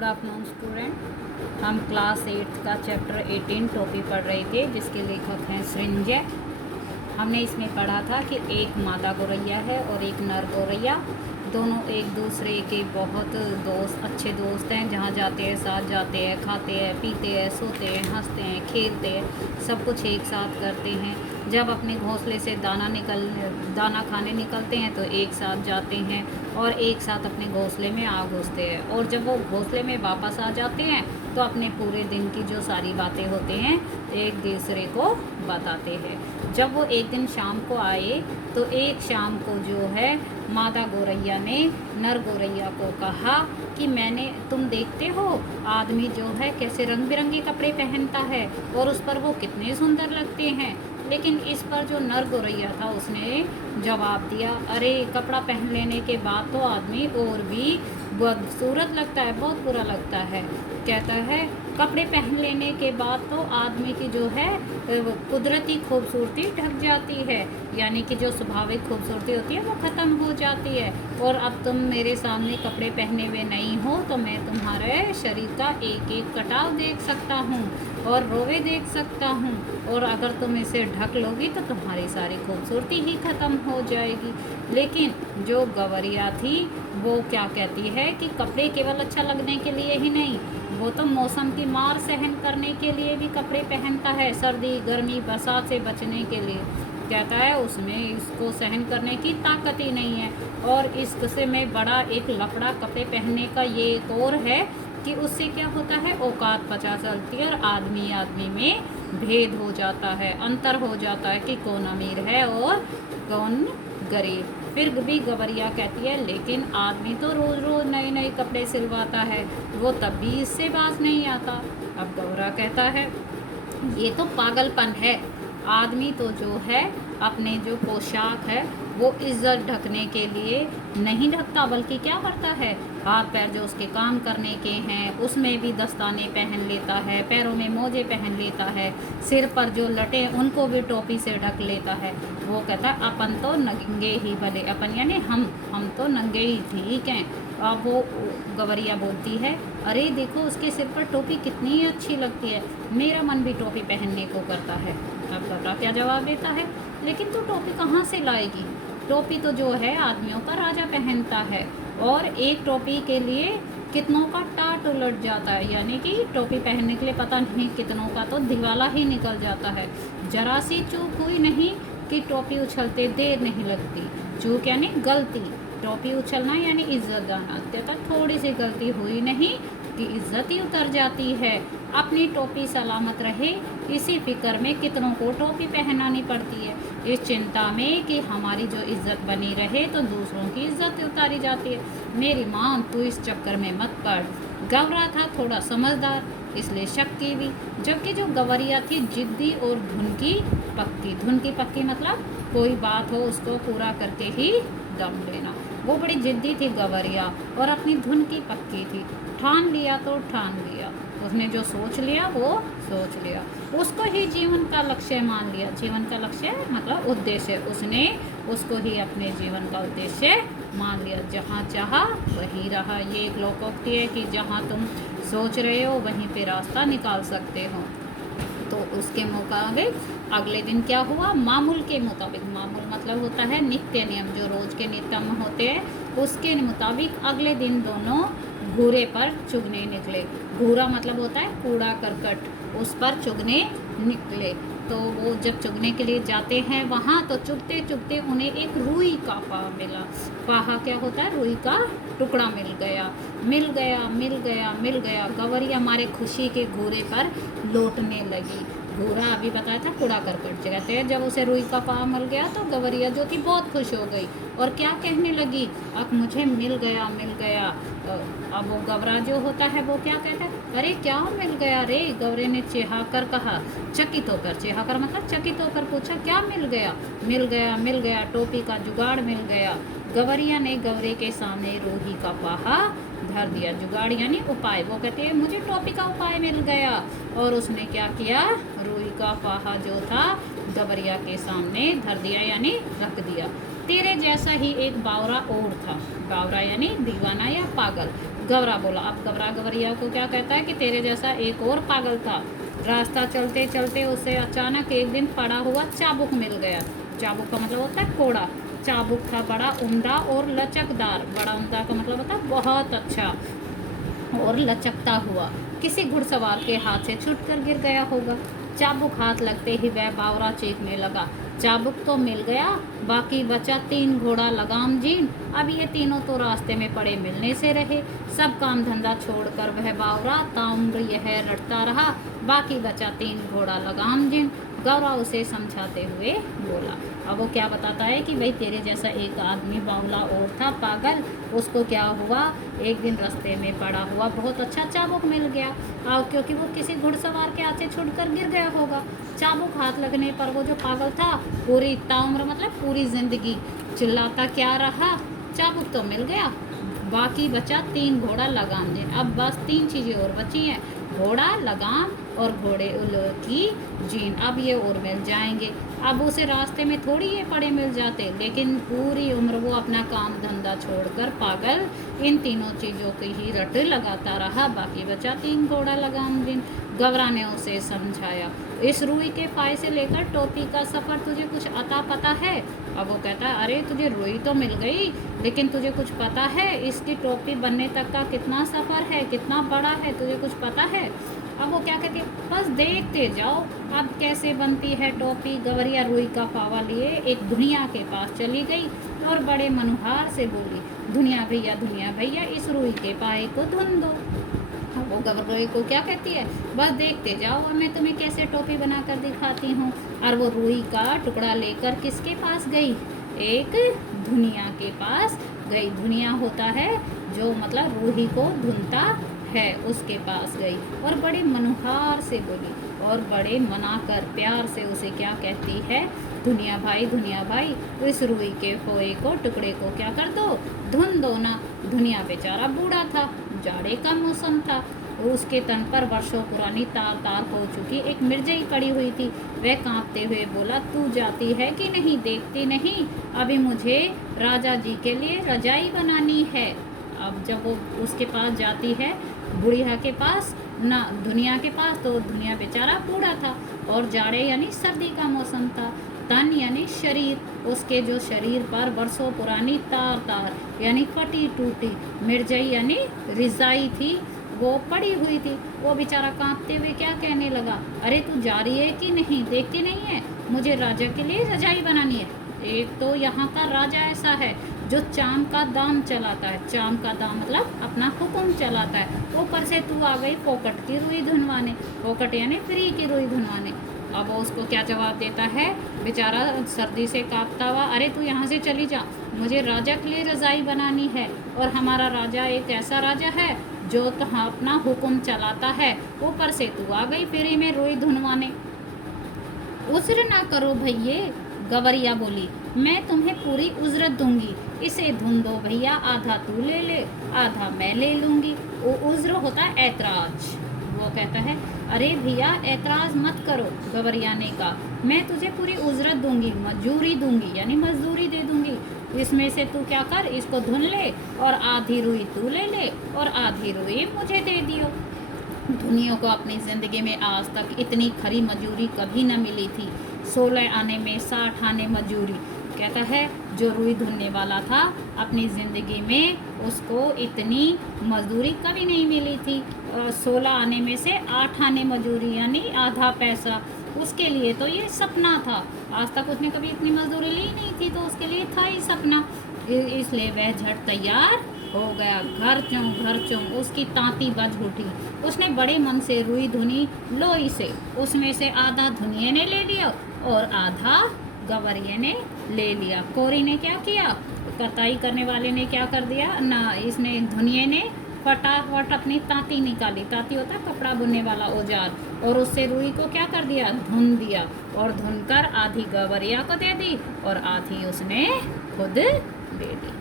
Good afternoon student. हम class 8 का chapter 18 topic पढ़ रहे थे, जिसके लेखक हैं सृंजय। हमने इसमें पढ़ा था कि एक मादा गौरैया है और एक नर गौरैया, दोनों एक दूसरे के बहुत अच्छे दोस्त हैं। जहाँ जाते हैं साथ जाते हैं, खाते हैं, पीते हैं, सोते हैं, हंसते हैं, खेलते हैं, सब कुछ एक साथ करते हैं। जब अपने घोंसले से दाना खाने निकलते हैं तो एक साथ जाते हैं और एक साथ अपने घोंसले में आ घुसते हैं। और जब वो घोंसले में वापस आ जाते हैं तो अपने पूरे दिन की जो सारी बातें होते हैं एक दूसरे को बताते हैं। जब वो एक दिन शाम को आए तो एक शाम को जो है मादा गौरैया ने नर गौरैया को कहा कि तुम देखते हो आदमी जो है कैसे रंग बिरंगे कपड़े पहनता है और उस पर वो कितने सुंदर लगते हैं। लेकिन इस पर जो नर गौरैया था उसने जवाब दिया, अरे कपड़ा पहन लेने के बाद तो आदमी और भी बदसूरत लगता है, बहुत बुरा लगता है। कहता है कपड़े पहन लेने के बाद तो आदमी की जो है कुदरती खूबसूरती ढक जाती है, यानी कि जो स्वाभाविक खूबसूरती होती है वो ख़त्म हो जाती है। और अब तुम मेरे सामने कपड़े पहने हुए नहीं हो तो मैं तुम्हारे शरीर का एक एक कटाव देख सकता हूँ और रोवे देख सकता हूँ, और अगर तुम इसे ढक लोगी तो तुम्हारी सारी खूबसूरती ही ख़त्म हो जाएगी। लेकिन जो गौरैया थी वो क्या कहती है कि कपड़े केवल अच्छा लगने के लिए ही नहीं, वो तो मौसम की मार सहन करने के लिए भी कपड़े पहनता है, सर्दी गर्मी बरसात से बचने के लिए। कहता है उसमें इसको सहन करने की ताकत ही नहीं है। और इससे में बड़ा एक लफड़ा कपड़े पहनने का ये एक और है कि उससे क्या होता है, औकात पता चलती है और आदमी आदमी में भेद हो जाता है, अंतर हो जाता है कि कौन अमीर है और कौन गरीब। फिर भी गौरैया कहती है लेकिन आदमी तो रोज़ रोज़ नए नए कपड़े सिलवाता है, वो तब भी इससे बाज नहीं आता। अब गौरा कहता है ये तो पागलपन है। आदमी तो जो है अपने जो पोशाक है वो इज्जत ढकने के लिए नहीं ढकता, बल्कि क्या करता है, हाथ पैर जो उसके काम करने के हैं उसमें भी दस्ताने पहन लेता है, पैरों में मोजे पहन लेता है, सिर पर जो लटे उनको भी टोपी से ढक लेता है। वो कहता है अपन तो नंगे ही भले, अपन यानी हम तो नंगे ही ठीक हैं। अब वो गौरैया बोलती है अरे देखो उसके सिर पर टोपी कितनी अच्छी लगती है, मेरा मन भी टोपी पहनने को करता है। अब गौरा क्या जवाब देता है, लेकिन तू टोपी कहाँ से लाएगी, टोपी तो जो है आदमियों का राजा पहनता है और एक टोपी के लिए कितनों का टाट उलट जाता है, यानी कि टोपी पहनने के लिए पता नहीं कितनों का तो दिवाला ही निकल जाता है। जरा सी चूक हुई नहीं कि टोपी उछलते देर नहीं लगती। चूक यानी गलती, टोपी उछलना यानी इज्जत जाना, तो थोड़ी सी गलती हुई नहीं कि इज्जत ही उतर जाती है। अपनी टोपी सलामत रहे इसी फिक्र में कितनों को टोपी पहनानी पड़ती है, इस चिंता में कि हमारी जो इज्जत बनी रहे तो दूसरों की इज्जत उतारी जाती है। मेरी माँ तू इस चक्कर में मत पड़। गौरा था थोड़ा समझदार इसलिए शक की भी, जबकि जो गौरैया थी जिद्दी और धुन की पक्की। धुन की पक्की मतलब कोई बात हो उसको पूरा करके ही दम लेना। वो बड़ी जिद्दी थी गौरैया और अपनी धुन की पक्की थी। ठान लिया तो ठान लिया, उसने जो सोच लिया वो सोच लिया, उसको ही जीवन का लक्ष्य मान लिया। जीवन का लक्ष्य मतलब उद्देश्य, उसने उसको ही अपने जीवन का उद्देश्य मान लिया। जहाँ चाहा वहीं रहा। ये एक लोकोक्ति है कि जहाँ तुम सोच रहे हो वहीं पे रास्ता निकाल सकते हो। तो उसके मुताबिक अगले दिन क्या हुआ, मामूल के मुताबिक, मामूल मतलब होता है नित्य नियम, जो रोज़ के नित्य होते हैं उसके मुताबिक अगले दिन दोनों घूरे पर चुगने निकले। घूरा मतलब होता है कूड़ा करकट, उस पर चुगने निकले। तो वो जब चुगने के लिए जाते हैं वहाँ तो चुगते चुगते उन्हें एक रुई का पाहा मिला। पाहा क्या होता है, रुई का टुकड़ा मिल गया। मिल गया मिल गया मिल गया, गौरैया हमारे खुशी के घूरे पर लौटने लगी। घूरा अभी बताया था कूड़ा करकट कहते हैं। जब उसे रुई का पाहा मिल गया तो गौरैया जो थी बहुत खुश हो गई और क्या कहने लगी, अब मुझे मिल गया मिल गया। अब वो गौरा जो होता है वो क्या कहता है, अरे क्या मिल गया रे, गौरे ने चिढ़ाकर कहा, चकित होकर, चिढ़ाकर मतलब चकित होकर पूछा क्या मिल गया। मिल गया मिल गया, टोपी का जुगाड़ मिल गया। गौरैया ने गौरे के सामने रूही का पाहा धर दिया। जुगाड़ यानी उपाय, वो कहते हैं मुझे टोपी का उपाय मिल गया। और उसने क्या किया, रूही का पाहा जो था गौरैया के सामने धर दिया यानी रख दिया। तेरे जैसा ही एक बावरा और था, बावरा यानी दीवाना या पागल। गवरा बोला। अब गवरा गवरिया को क्या कहता है कि तेरे जैसा एक और पागल था। रास्ता चलते चलते उसे अचानक एक दिन पड़ा हुआ चाबुक मिल गया। चाबुक का मतलब होता है कोड़ा। चाबुक था बड़ा उम्दा और लचकदार। बड़ा उम्दा का मतलब होता है बहुत अच्छा और लचकता हुआ। किसी घुड़सवार के हाथ से छूटकर गिर गया होगा। चाबुक हाथ लगते ही वह बावरा चीखने लगा। चाबुक तो मिल गया, बाकी बचा 3 घोड़ा लगाम जीन। अब ये तीनों तो रास्ते में पड़े मिलने से रहे। सब काम धंधा छोड़कर वह बावरा ताउम्र यह रटता रहा, बाकी बचा 3 घोड़ा लगाम जीन। गौरा उसे समझाते हुए बोला। अब वो क्या बताता है कि भाई तेरे जैसा एक आदमी बावला और था पागल, उसको क्या हुआ, एक दिन रास्ते में पड़ा हुआ बहुत अच्छा चाबुक मिल गया, और क्योंकि वो किसी घुड़सवार के हाथ से छूटकर गिर गया होगा। चाबुक हाथ लगने पर वो जो पागल था पूरी ताउम्र मतलब पूरी जिंदगी चिल्लाता क्या रहा, चाबुक तो मिल गया, बाकी बचा 3 घोड़ा लगाम जीन। अब बस 3 चीज़ें और बची हैं, घोड़ा लगाम और घोड़े की जीन। अब ये और मिल जाएंगे। अब उसे रास्ते में थोड़ी ये पड़े मिल जाते, लेकिन पूरी उम्र वो अपना काम धंधा छोड़कर पागल इन तीनों चीज़ों की ही रट लगाता रहा, बाकी बचा 3 घोड़ा लगाम जीन। गवरा ने उसे समझाया। इस रुई के पाए से लेकर टोपी का सफ़र तुझे कुछ अता पता है? अब वो कहता है अरे तुझे रुई तो मिल गई, लेकिन तुझे कुछ पता है इसकी टोपी बनने तक का कितना सफ़र है, कितना बड़ा है, तुझे कुछ पता है? अब वो क्या कहती है, बस देखते जाओ अब कैसे बनती है टोपी। गवरिया रुई का फावा लिए एक धुनिया के पास चली गई और बड़े मनुहार से बोली, धुनिया भैया इस रुई के पाए को धुन दो। वो गवरोई को क्या कहती है, बस देखते जाओ और मैं तुम्हें कैसे टोपी बनाकर दिखाती हूँ। और वो रुई का टुकड़ा लेकर किसके पास गई, एक धुनिया के पास गई। धुनिया होता है जो मतलब रूही को धुनता है, उसके पास गई और बड़े मनुहार से बोली और बड़े मनाकर प्यार से उसे क्या कहती है, धुनिया भाई इस रुई के फोए को टुकड़े को क्या कर दो, धुन दो ना। धुनिया बेचारा बूढ़ा था, जाड़े का मौसम था, उसके तन पर वर्षों पुरानी तार हो चुकी एक मिर्जई पड़ी हुई थी। वह कांपते हुए बोला, तू जाती है कि नहीं, देखती नहीं, अभी मुझे राजा जी के लिए रजाई बनानी है। अब जब वो उसके पास जाती है, बुढ़िया के पास ना दुनिया के पास, तो दुनिया बेचारा बूढ़ा था और जाड़े यानी सर्दी का मौसम था। तन यानी शरीर, उसके जो शरीर पर वर्षों पुरानी तार यानी फटी टूटी मिर्जई यानी रिजाई थी, वो पड़ी हुई थी। वो बेचारा कांपते हुए क्या कहने लगा, अरे तू जा रही है कि नहीं, देखती नहीं है, मुझे राजा के लिए रजाई बनानी है। एक तो यहाँ का राजा ऐसा है जो चाम का दाम चलाता है, चाम का दाम मतलब अपना हुक्म चलाता है, ऊपर से तू आ गई फोकट की रुई धुनवाने, फोकट यानी फ्री की रुई धुनवाने। अब वो उसको क्या जवाब देता है, बेचारा सर्दी से कांपता हुआ, अरे तू यहाँ से चली जा, मुझे राजा के लिए रजाई बनानी है, और हमारा राजा एक ऐसा राजा है जो तो अपना हुक्म चलाता है, ऊपर से तू आ गई फ्री में रुई धुनवाने। उज्र ना करो भैये, गवरिया बोली, मैं तुम्हें पूरी उजरत दूंगी, इसे धुन दो भैया, आधा तू ले ले आधा मैं ले लूँगी। वो उज्र होता है ऐतराज। वो कहता है, अरे भैया ऐतराज़ मत करो, गवरिया ने कहा, मैं तुझे पूरी उजरत दूंगी, मजूरी दूंगी यानी मजदूरी दे दूंगी, इसमें से तू क्या कर, इसको धुन ले और आधी रुई तू ले ले और आधी रुई मुझे दे दियो। दुनिया को अपनी ज़िंदगी में आज तक इतनी खरी मजूरी कभी न मिली थी, 16 आने में 60 आने मजूरी। कहता है जो रुई धुनने वाला था अपनी ज़िंदगी में उसको इतनी मजदूरी कभी नहीं मिली थी, 16 आने में से 8 आने मजूरी यानी आधा पैसा, उसके लिए तो ये सपना था, आज तक उसने कभी इतनी मजदूरी ली नहीं थी, तो उसके लिए था ही सपना। इसलिए वह झट तैयार हो गया, घर चों उसकी तांती बज उठी। उसने बड़े मन से रुई धुनी लोई से, उसमें से आधा धुनिये ने ले लिया और आधा गवरिये ने ले लिया। कोरी ने क्या किया, कताई करने वाले ने क्या कर दिया ना, इसने धुनिये ने फटाफट अपनी तांती निकाली, तांती होता है कपड़ा बुनने वाला औजार, और उससे रुई को क्या कर दिया, धुन दिया, और धुनकर आधी गवरिया को दे दी और आधी उसने खुद ले ली।